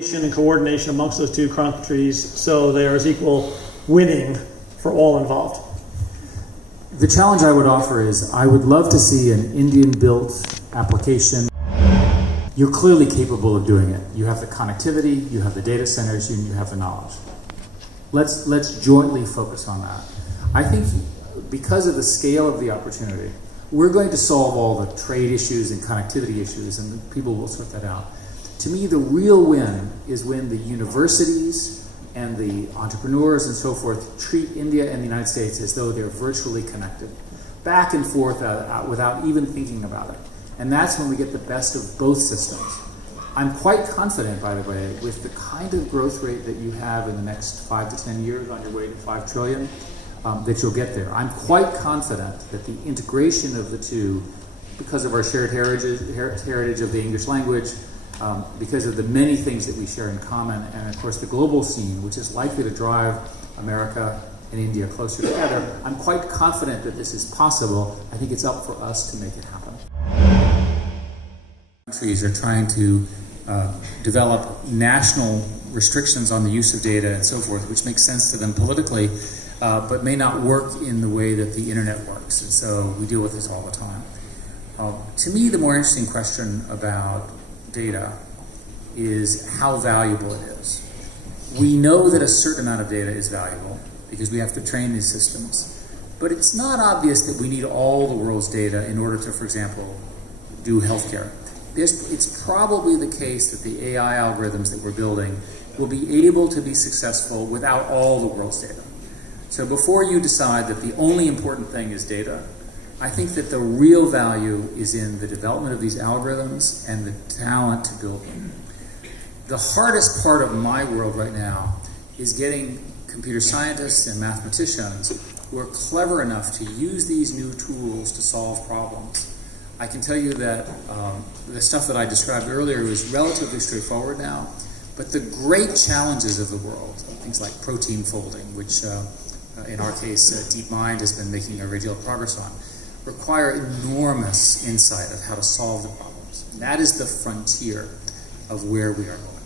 And coordination amongst those two countries, so there is equal winning for all involved. The challenge I would offer is I would love to see an Indian-built application. You're clearly capable of doing it. You have the connectivity, you have the data centers, and you have the knowledge. Let's jointly focus on that. I think because of the scale of the opportunity, we're going to solve all the trade issues and connectivity issues, and people will sort that out. To me, the real win is when the universities and the entrepreneurs and so forth treat India and the United States as though they're virtually connected, back and forth without even thinking about it. And that's when we get the best of both systems. I'm quite confident, by the way, with the kind of growth rate that you have in the next 5 to 10 years on your way to 5 trillion, that you'll get there. I'm quite confident that the integration of the two, because of our shared heritage of the English language, because of the many things that we share in common, and of course the global scene, which is likely to drive America and India closer together, I'm quite confident that this is possible. I think it's up for us to make it happen. Countries are trying to develop national restrictions on the use of data and so forth, which makes sense to them politically, but may not work in the way that the internet works. And so we deal with this all the time. To me, the more interesting question about data is how valuable it is. We know that a certain amount of data is valuable because we have to train these systems, but it's not obvious that we need all the world's data in order to, for example, do healthcare. It's probably the case that the AI algorithms that we're building will be able to be successful without all the world's data. So before you decide that the only important thing is data, I think that the real value is in the development of these algorithms and the talent to build them. The hardest part of my world right now is getting computer scientists and mathematicians who are clever enough to use these new tools to solve problems. I can tell you that the stuff that I described earlier is relatively straightforward now, but the great challenges of the world, things like protein folding, which in our case DeepMind has been making a great deal of progress on, require enormous insight of how to solve the problems. And that is the frontier of where we are going.